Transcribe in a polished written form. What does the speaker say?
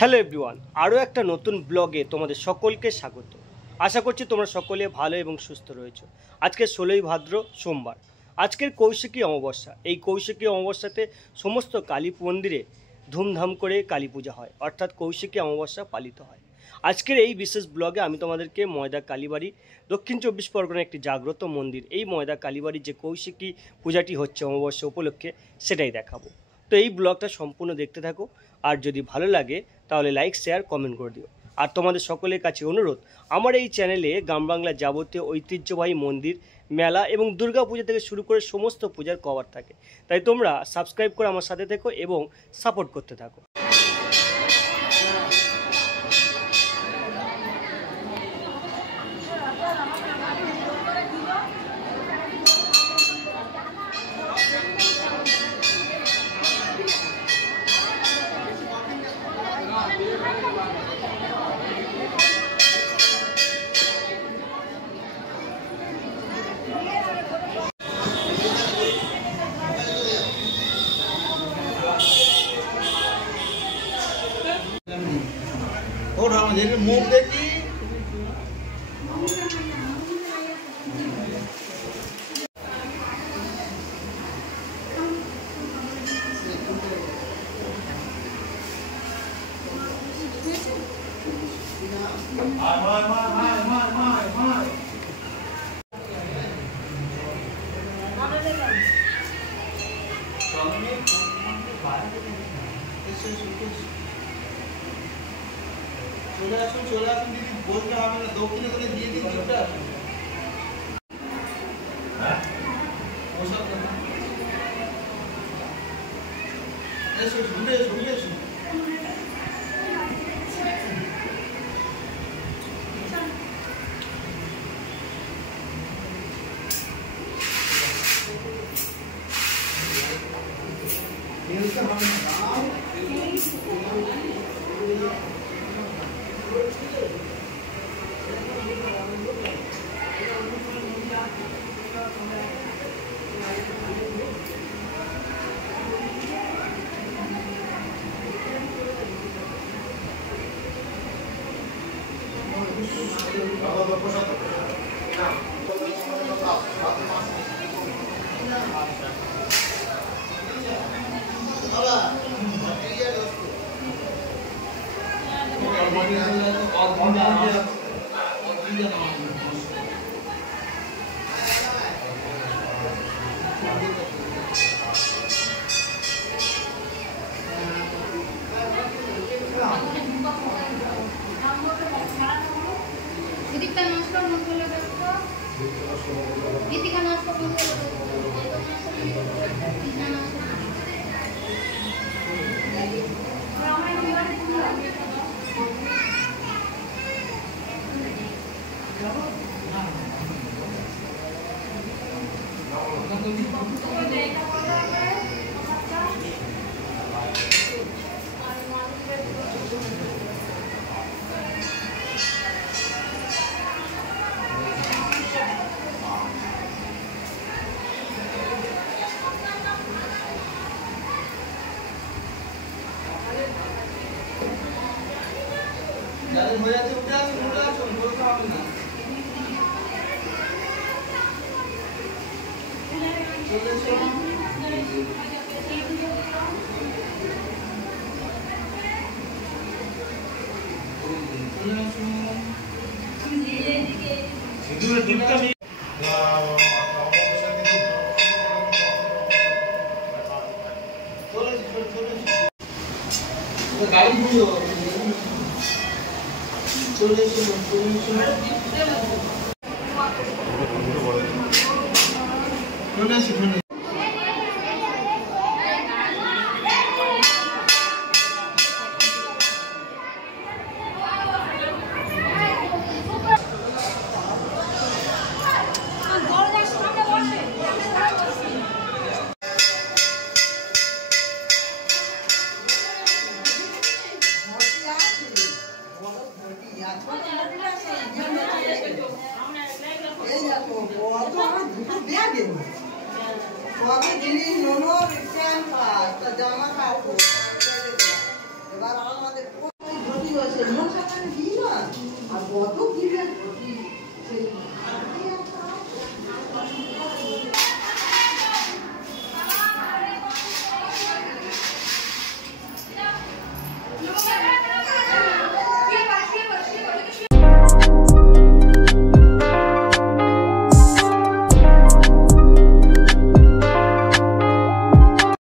Hello everyone, আরও একটা নতুন ব্লগে তোমাদের সকলকে স্বাগত। আশা করছি তোমরা সকলে ভালো এবং সুস্থ রয়েছো। আজকে 16ই ভাদ্র সোমবার, আজকের কৌশিকী অমাবস্যা। এই কৌশিকী অমাবস্যাতে সমস্ত কালী মন্দিরে ধুমধাম করে কালী পূজা হয়, অর্থাৎ কৌশিকী অমাবস্যা পালিত হয়। আজকের এই বিশেষ ব্লগে আমি তোমাদেরকে ময়দা কালীবাড়ি, দক্ষিণ 24 পরগনা একটি জাগ্রত মন্দির, এই ময়দা কালীবাড়ির যে কৌশিকী পূজাটি হচ্ছে অমাবস্যা উপলক্ষে, সেটাই দেখাবো। তো এই ব্লগটা সম্পূর্ণ দেখতে থাকো, আর যদি ভালো লাগে তাহলে লাইক, শেয়ার, কমেন্ট করে দিও। আর তোমাদের সকলের কাছে অনুরোধ, আমার এই চ্যানেলে গ্রাম বাংলার যাবতীয় ঐতিহ্যবাহী মন্দির, মেলা এবং দুর্গা পূজা থেকে শুরু করে সমস্ত পূজার কভার থাকে, তাই তোমরা সাবস্ক্রাইব করে আমার সাথে থেকো এবং সাপোর্ট করতে থাকো। মুখ দেখি চলে আসুন দিদি, বলতে হবে না, দক্ষিণে করে দিয়ে দিন। চলে আসুন। এসো, শুনে এসো, শুনে এসো। दीपिका नमस्कार मंगल करतो गीतिका नमस्कार मंगल যাদের হয়ে যাচ্ছে উঠে আসুন, বলতে হবে না। চলে এসো। গাড়ি চলে এসো, কবে জিনিস নোনো রিটার্ন পাস জামা কাপড় এবার আমাদের